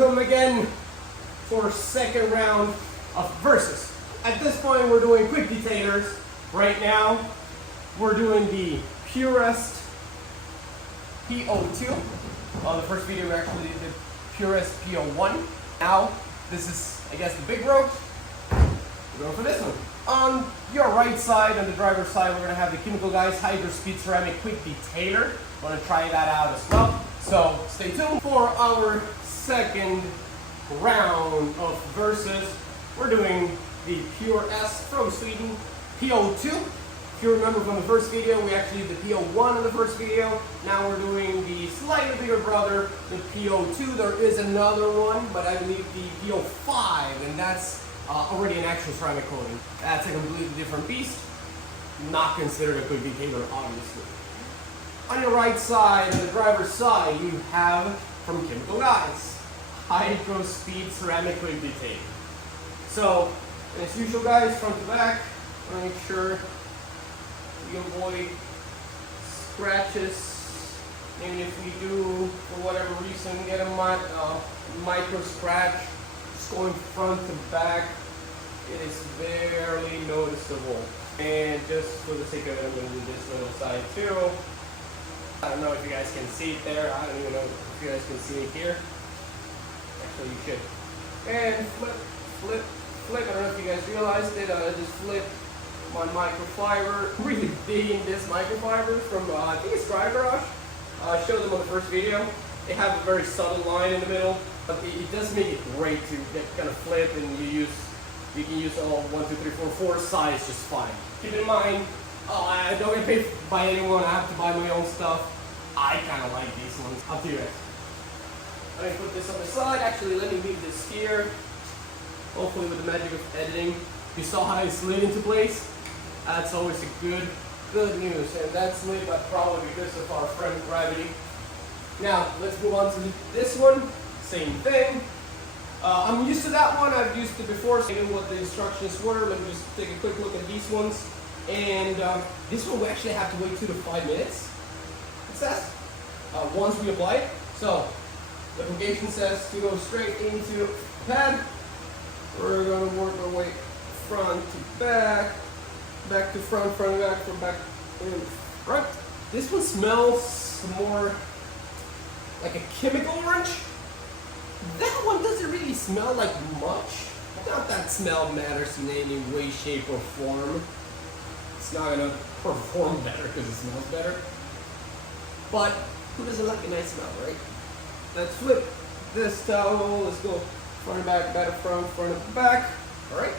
welcome again for our second round of versus. At this point, we're doing quick detainers. Right now, we're doing the Purest P02. The first video we actually did the Purest P01. Now, this is, I guess, the big rope. We're going for this one. On your right side, on the driver's side, we're going to have the Chemical Guys Hydro Speed Ceramic Quick Detainer. I'm going to try that out as well. So stay tuned for our second round of versus. We're doing the Pure S from Sweden P02. If you remember from the first video, we actually did the P01 in the first video. Now we're doing the slightly bigger brother, the P02. There is another one, but I believe the P05, and that's already an actual ceramic coating. That's a completely different beast. Not considered a quick detainer, obviously. On your right side, on the driver's side, you have from Chemical Guys Hydro Speed Ceramic Quick Detainer. So, as usual, guys, front to back, make sure we avoid scratches. Maybe if we do, for whatever reason, get a micro scratch, just going front to back, it is barely noticeable. And just for the sake of it, I'm going to do this little side too. I don't know if you guys can see it there. I don't even know if you guys can see it here. Actually, you should. And flip, flip, flip. I don't know if you guys realized it. I just flipped my microfiber. Really digging this microfiber from, I think it's Dry Garage. I showed them on the first video. They have a very subtle line in the middle, but it does make it great to get kind of flip, and you can use all 1, 2, 3, 4 size just fine. Keep in mind, I don't get paid by anyone. I have to buy my own stuff. I kind of like these ones. Up to you guys. Let me put this on the side. Actually, let me leave this here. Hopefully with the magic of editing. You saw how it slid into place? That's always a good news. And that slid probably because of our friend gravity. Now, let's move on to this one. Same thing. I'm used to that one. I've used it before, so I knew what the instructions were. Let me just take a quick look at these ones. And this one we actually have to wait 2 to 5 minutes. It says once we apply it. So the application says to go straight into pad. We're going to work our way front to back, back to front, front to back, from back to front. This one smells more like a chemical wrench. That one doesn't really smell like much. Not that smell matters in any way, shape, or form. It's not gonna perform better because it smells better. But who doesn't like a nice smell, right? Let's flip this towel. Let's go front to back, back to front, front to back. Alright?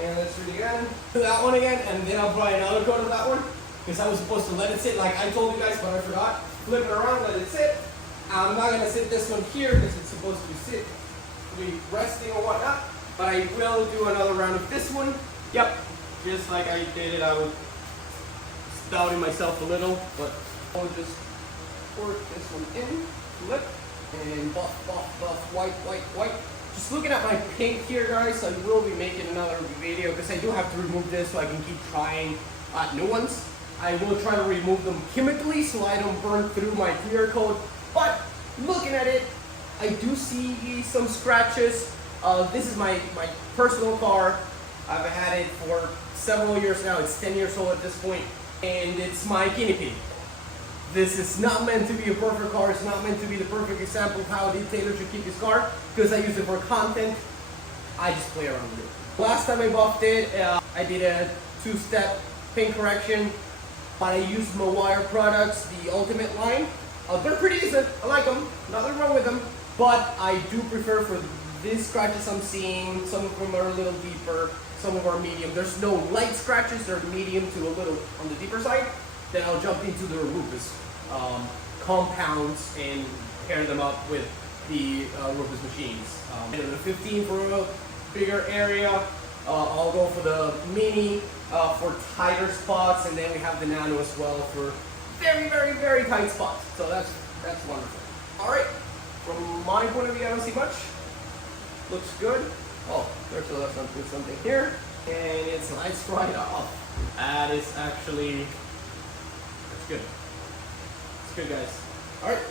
And let's do it again. Do that one again, and then I'll apply another coat of that one. Because I was supposed to let it sit like I told you guys, but I forgot. Flip it around, let it sit. I'm not gonna sit this one here because it's supposed to be resting or whatnot. But I will do another round of this one. Yep, just like I did it. I was doubting myself a little, but I'll just pour this one in, flip, and buff, buff, buff, white, white, white. Just looking at my paint here, guys, I will be making another video because I do have to remove this so I can keep trying new ones. I will try to remove them chemically so I don't burn through my clear coat. But looking at it, I do see some scratches. This is my personal car. I've had it for several years now. It's 10 years old at this point, and it's my guinea pig. This is not meant to be a perfect car. It's not meant to be the perfect example of how a detailer should keep his car, because I use it for content. I just play around with it. Last time I buffed it, I did a 2-step paint correction, but I used Mawire products, the Ultimate line. They're pretty decent. I like them. Nothing wrong with them. But I do prefer for these scratches I'm seeing. Some of them are a little deeper. Some of them are medium. There's no light scratches. They're medium to a little on the deeper side. Then I'll jump into the Rufus compounds and pair them up with the Rufus machines. And the 15 for a bigger area. I'll go for the mini for tighter spots, and then we have the nano as well for very, very, very tight spots. So that's wonderful. All right, from my point of view, I don't see much. Looks good. Oh, there's something here, and it slides right off. That is actually, that's good. It's good, guys. All right,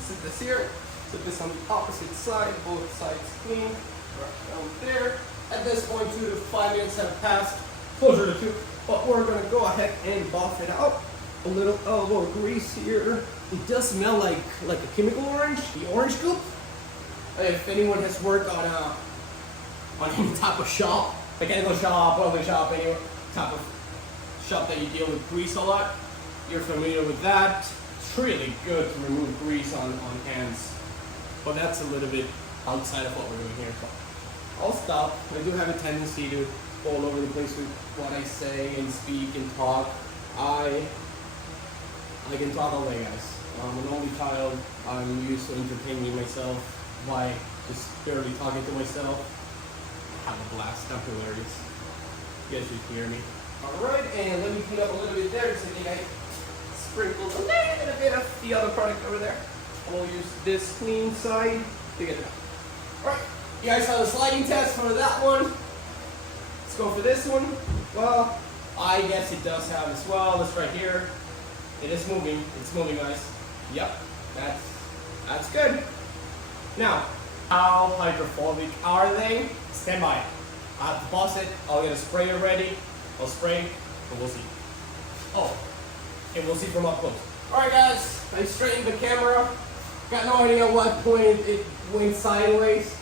sit this here. Set this on the opposite side, both sides clean. Right down there. At this point, 2 to 5 minutes have passed, closer to 2. But we're gonna go ahead and buff it out. A little elbow grease here. It does smell like a chemical orange, the orange goop. If anyone has worked on any type of shop, mechanical shop, welding shop, any type of shop that you deal with grease a lot, you're familiar with that. It's really good to remove grease on hands. But that's a little bit outside of what we're doing here. So I'll stop. I do have a tendency to go all over the place with what I say and speak and talk. I can talk all day, guys. I'm an only child. I'm used to entertaining myself by just barely talking to myself. I have a blast. I'm hilarious. You guys should hear me. Alright, and let me clean up a little bit there because I think I sprinkled a little bit of the other product over there. We'll use this clean side to get it out. Alright, you guys saw the sliding test for that one. Let's go for this one. Well, I guess it does have as well. This right here. It is moving. It's moving, guys. Yep, that's good. Now, how hydrophobic are they? Stand by. I have to pause it. I'll get a sprayer ready. I'll spray, and we'll see. Oh, and we'll see from up close. All right, guys. I straightened the camera. Got no idea at what point it went sideways,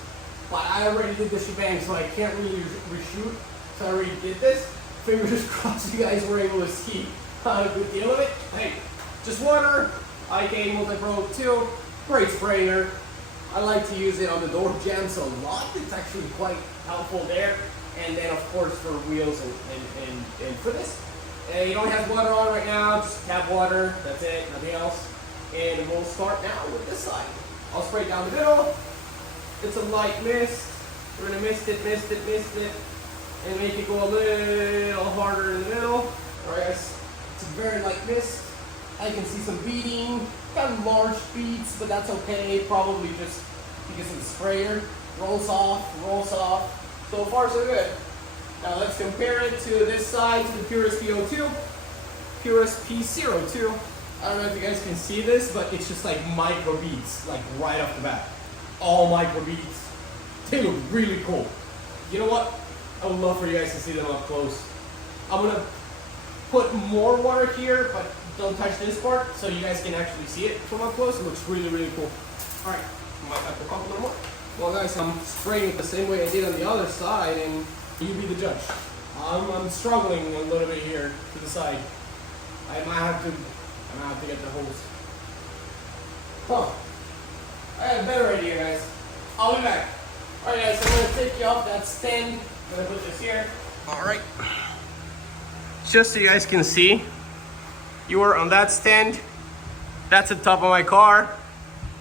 but I already did the shebang, so I can't really reshoot. So I already did this. Fingers crossed you guys were able to see a good deal of it. Hey, just water. IK Multi-Pro 2. Great sprayer. I like to use it on the door jambs a lot. It's actually quite helpful there. And then of course for wheels and for this. You don't have water on right now, just tap water. That's it, nothing else. And we'll start now with this side. I'll spray it down the middle. It's a light mist. We're gonna mist it, and make it go a little harder in the middle. Alright guys, it's a very light mist. I can see some beading, kind of large beads, but that's okay. Probably just because of the sprayer. Rolls off. So far so good. Now let's compare it to this side, to the Purist P02. Purist P02. I don't know if you guys can see this, but it's just like micro beads, like right off the bat. All micro beads. They look really cool. You know what? I would love for you guys to see them up close. I'm gonna put more water here, but don't touch this part so you guys can actually see it from up close. It looks really, really cool. All right, might have to pump a little more. Well guys, I'm spraying it the same way I did on the other side, and you be the judge. I'm struggling a little bit here to the side. I might have to get the hose. Huh. I got a better idea, guys. I'll be back. Alright guys, I'm gonna take you off that stand. I'm gonna put this here. Alright. Just so you guys can see, you are on that stand. That's the top of my car.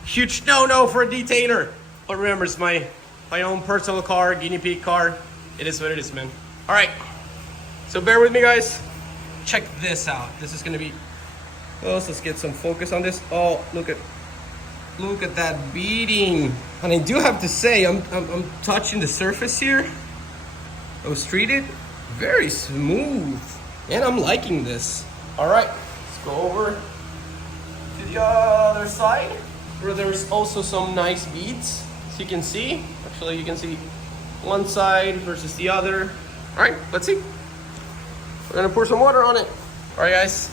Huge no-no for a detainer. But remember, it's my own personal car, guinea pig car. It is what it is, man. Alright. So bear with me, guys. Check this out. This is gonna be close. Let's get some focus on this. Oh, look at that beading. And I do have to say, I'm touching the surface here. I was treated very smooth. And I'm liking this. Alright, let's go over to the other side, where there's also some nice beads. As you can see. Actually, you can see one side versus the other. Alright, let's see. We're gonna pour some water on it. Alright guys,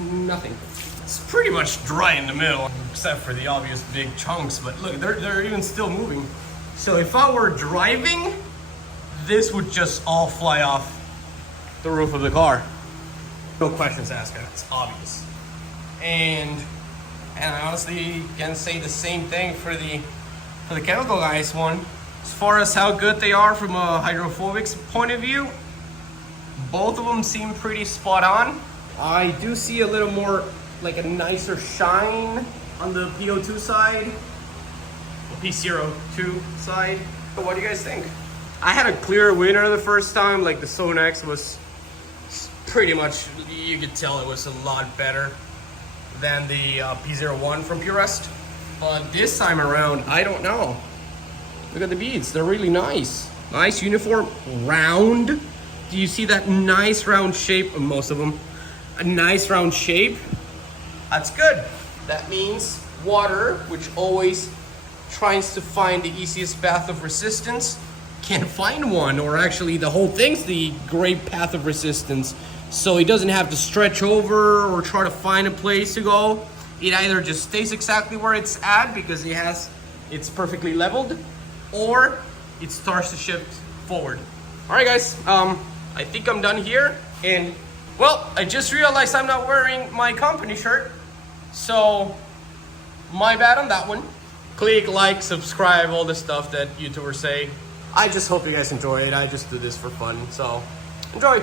nothing. It's pretty much dry in the middle, except for the obvious big chunks, but look, they're even still moving. So if I were driving, this would just all fly off the roof of the car. No questions asked, it's obvious. And I honestly can say the same thing for the chemical guys one. As far as how good they are from a hydrophobics point of view, both of them seem pretty spot on. I do see a little more, like a nicer shine on the P02 side, the P02 side. But what do you guys think? I had a clear winner the first time, like the Sonex was pretty much, you could tell it was a lot better than the P01 from Purist. But this time around, I don't know. Look at the beads, they're really nice. Nice, uniform, round. Do you see that nice round shape of most of them? A nice round shape. That's good. That means water, which always tries to find the easiest path of resistance, can't find one, or actually the whole thing's the great path of resistance. So he doesn't have to stretch over or try to find a place to go. It either just stays exactly where it's at because it's perfectly leveled, or it starts to shift forward. All right, guys, I think I'm done here. And well, I just realized I'm not wearing my company shirt, so my bad on that one. Click like, subscribe, all the stuff that YouTubers say. I just hope you guys enjoy it. I just do this for fun, so enjoy.